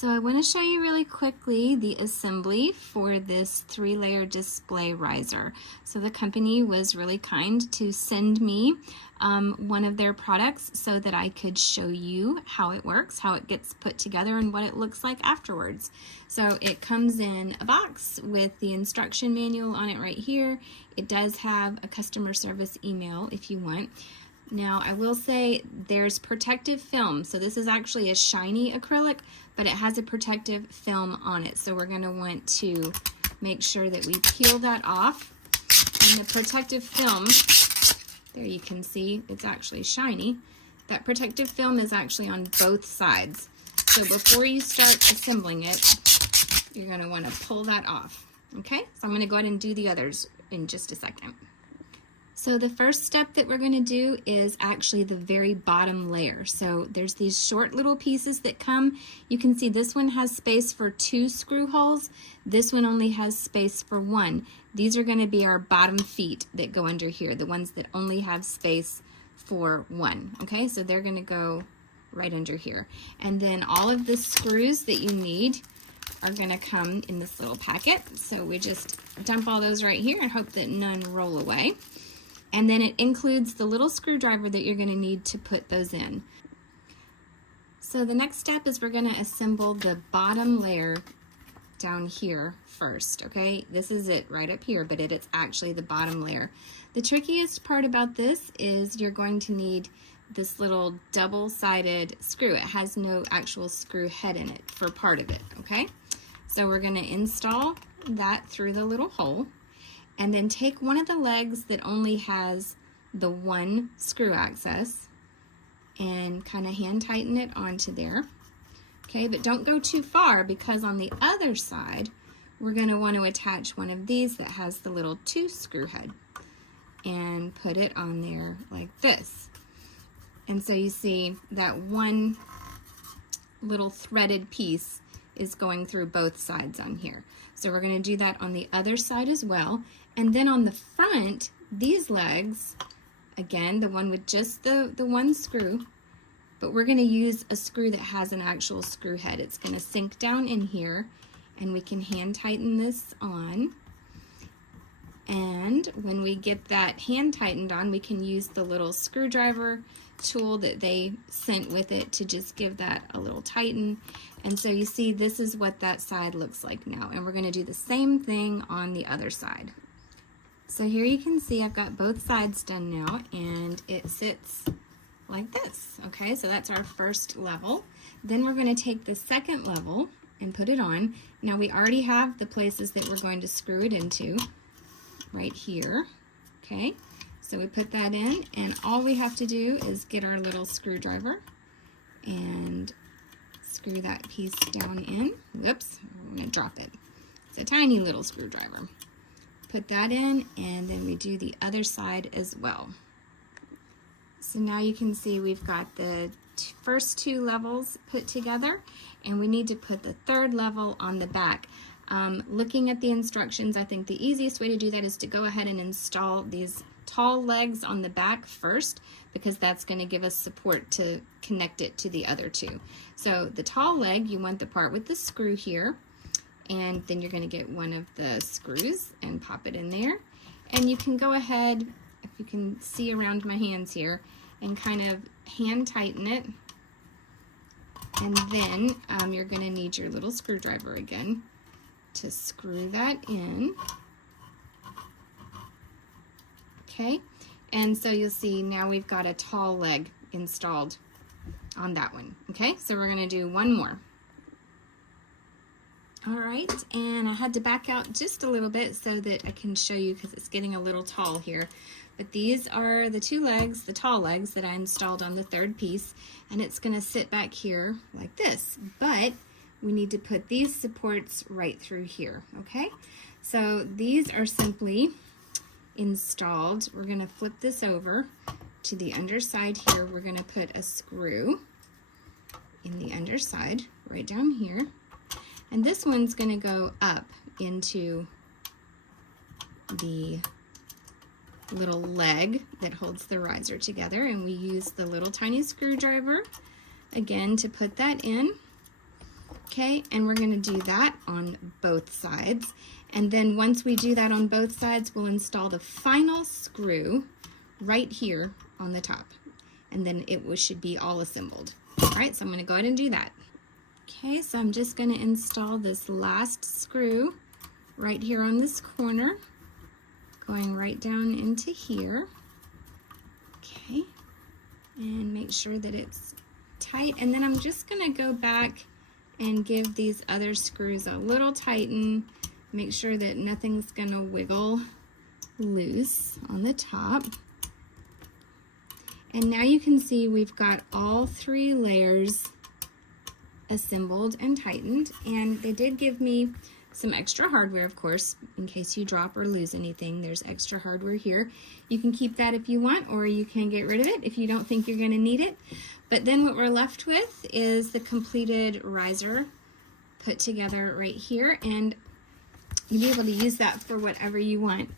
So I want to show you really quickly the assembly for this 3-layer display riser. So the company was really kind to send me one of their products so that I could show you how it works, how it gets put together, and what it looks like afterwards. So it comes in a box with the instruction manual on it right here. It does have a customer service email if you want. Now, I will say there's protective film. So this is actually a shiny acrylic, but it has a protective film on it. So we're going to want to make sure that we peel that off. And the protective film, there you can see it's actually shiny. That protective film is actually on both sides. So before you start assembling it, you're going to want to pull that off. Okay, so I'm going to go ahead and do the others in just a second. So the first step that we're going to do is actually the very bottom layer. So there's these short little pieces that come. You can see this one has space for 2 screw holes. This one only has space for 1. These are going to be our bottom feet that go under here, the ones that only have space for 1. Okay, so they're going to go right under here. And then all of the screws that you need are going to come in this little packet. So we just dump all those right here and hope that none roll away. And then it includes the little screwdriver that you're going to need to put those in. So the next step is we're going to assemble the bottom layer down here first, okay? This is it right up here, but it's actually the bottom layer. The trickiest part about this is you're going to need this little double-sided screw. It has no actual screw head in it for part of it, okay? So we're going to install that through the little hole. And then take one of the legs that only has the 1 screw access and kind of hand tighten it onto there. Okay, but don't go too far because on the other side, we're going to want to attach one of these that has the little 2 screw head and put it on there like this. And so you see that one little threaded piece is going through both sides on here. So we're going to do that on the other side as well. And then on the front, these legs, again, the one with just the 1 screw, but we're going to use a screw that has an actual screw head. It's going to sink down in here, and we can hand tighten this on. And when we get that hand tightened on, we can use the little screwdriver tool that they sent with it to just give that a little tighten. And so you see this is what that side looks like now, and we're going to do the same thing on the other side. So here you can see I've got both sides done now, and it sits like this. Okay, so that's our first level. Then we're going to take the second level and put it on. Now we already have the places that we're going to screw it into right here. Okay, so we put that in, and all we have to do is get our little screwdriver and screw that piece down in. Whoops, I'm going to drop it. It's a tiny little screwdriver. Put that in, and then we do the other side as well. So now you can see we've got the first 2 levels put together, and we need to put the 3rd level on the back. Looking at the instructions, I think the easiest way to do that is to go ahead and install these tall legs on the back first, because that's going to give us support to connect it to the other 2. So the tall leg, you want the part with the screw here, and then you're going to get one of the screws and pop it in there. And you can go ahead, if you can see around my hands here, and kind of hand tighten it. And then you're going to need your little screwdriver again to screw that in. Okay, and so you'll see now we've got a tall leg installed on that one. Okay, so we're going to do one more. All right, and I had to back out just a little bit so that I can show you because it's getting a little tall here. But these are the 2 legs, the tall legs that I installed on the 3rd piece, and it's going to sit back here like this. But we need to put these supports right through here, okay? So these are simply installed. We're going to flip this over to the underside here. We're going to put a screw in the underside right down here. And this one's going to go up into the little leg that holds the riser together, and we use the little tiny screwdriver again to put that in. Okay, and we're going to do that on both sides. And then once we do that on both sides, we'll install the final screw right here on the top. And then it should be all assembled. All right, so I'm going to go ahead and do that. Okay, so I'm just going to install this last screw right here on this corner, going right down into here. Okay, and make sure that it's tight. And then I'm just going to go back and give these other screws a little tighten. Make sure that nothing's going to wiggle loose on the top. And now you can see we've got all 3 layers assembled and tightened, and they did give me some extra hardware, of course, in case you drop or lose anything. There's extra hardware here. You can keep that if you want, or you can get rid of it if you don't think you're going to need it. But then what we're left with is the completed riser put together right here, and you'll be able to use that for whatever you want.